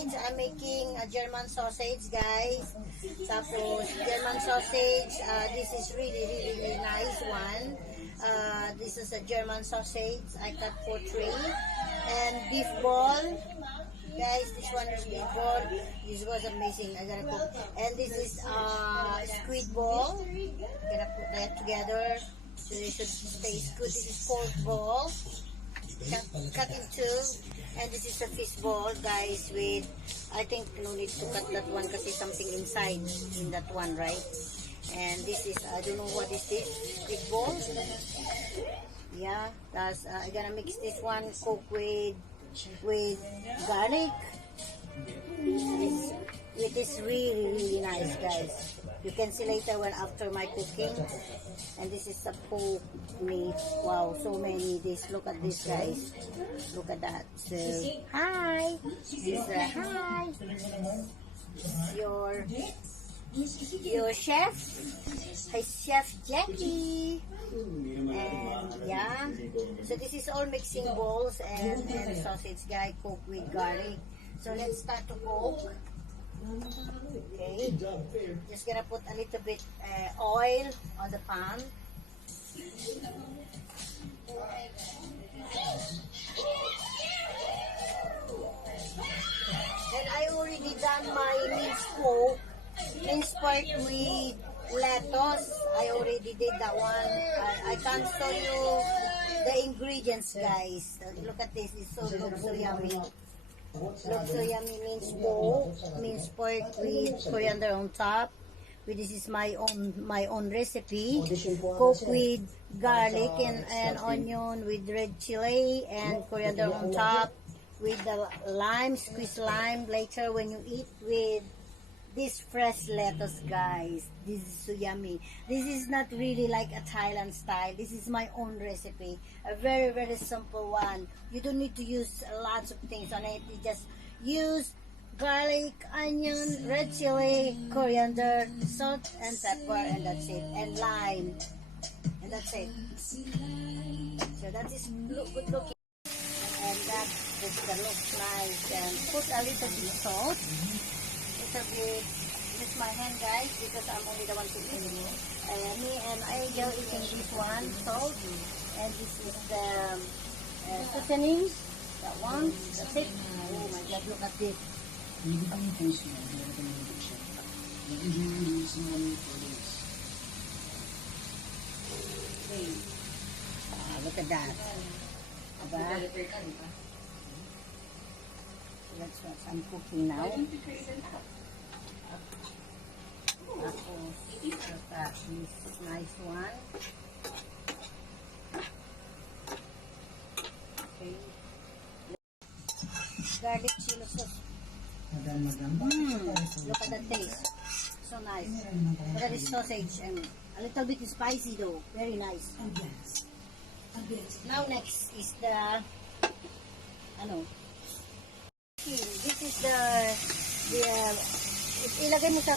sausage. I'm making a German sausage, guys. Tapos, German sausage. This is really nice one. This is a German sausage. I cut for 3. And beef ball. Guys, this one is beef ball. This was amazing. I gotta cook. And this is squid ball. Gonna put that together. So they should taste good. This is pork ball. Cut in 2. And this is a fish ball, guys, with, I think no need to cut that one because there's something inside in that one, right? And this is, I don't know what is this, squid ball. Yeah, that's, I'm gonna mix this one, cook with garlic. It is really nice, guys. You can see later when after my cooking. And this is a pork meat. Wow, so many. Look at this, guys. Look at that. So, hi. This hi. Your chef. Hi, Chef Jackie. And yeah. So this is all mixing balls and sausage, guy, cooked with garlic. So let's start to cook. Okay, just gonna put a little bit oil on the pan. And I already done my minced pork with lettuce. I already did that one. I can't show you the ingredients, guys. Look at this. It looks so yummy. Looks so yummy. Minced pork with coriander on top. This is my own recipe. Cooked with garlic and onion with red chili and coriander on top with the lime, squeezed lime later when you eat with this fresh lettuce, guys. This is so yummy. This is not really like a Thailand style. This is my own recipe. A very simple one. You don't need to use lots of things on it. You just use garlic, onion, red chili, coriander, salt and pepper, and that's it. And lime. And that's it. So that is good looking. And that looks nice. And put a little bit salt. With my hand, guys, because I'm only the one cooking. Me and Angel eating this one, salt, and this is the seasoning. That one, that's it. Oh my God, look at this. Okay. Look at that. That's what I'm cooking now. This nice one. Okay. Garlic chili sauce. Look at the taste. So nice. Look at this sausage and a little bit spicy though. Very nice. Now next is the this is ilagay mo sa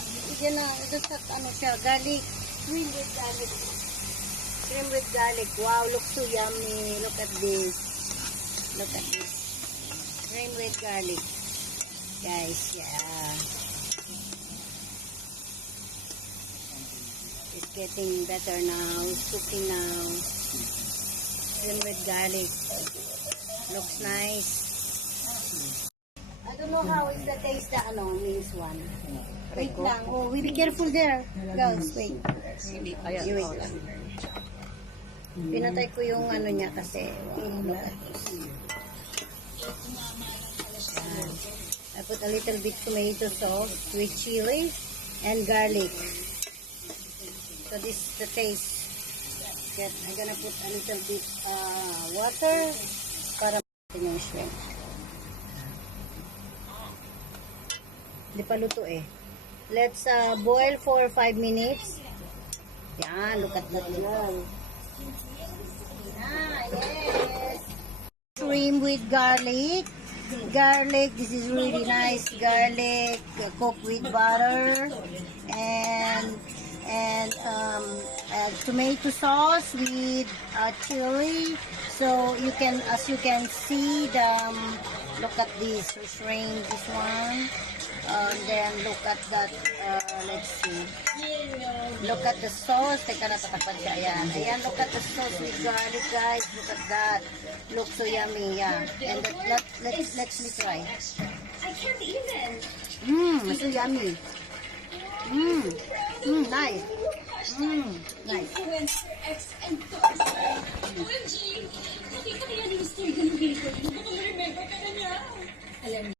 garlic, cream with garlic. Cream with garlic. Wow, looks so yummy. Look at this. Look at this. Cream with garlic. Guys, yeah. It's getting better now. It's cooking now. Cream with garlic. Looks nice. I don't know how is the taste minced one. Wait lang. Oh, be careful there. Guys, wait. You wait lang. Pinatay ko yung niya kasi. Look at this. I put a little bit tomato sauce with chili and garlic. So this is the taste. I'm gonna put a little bit water para yung shrimp. Hindi pa luto eh. Let's boil for 5 minutes. Yeah, look at that lang. Yes. Shrimp with garlic. Garlic, this is really nice. Garlic cooked with butter and tomato sauce with chili. So you can, as you can see, Look at this. Refrain this one. And then look at that. Let's see. Look at the sauce. Teka, natatakpan siya. Ayan. Ayan, look at the sauce with garlic, guys. Look at that. Looks so yummy. Yeah. And let's me try. I can't even. So yummy. Nice. Nice. Influencer X and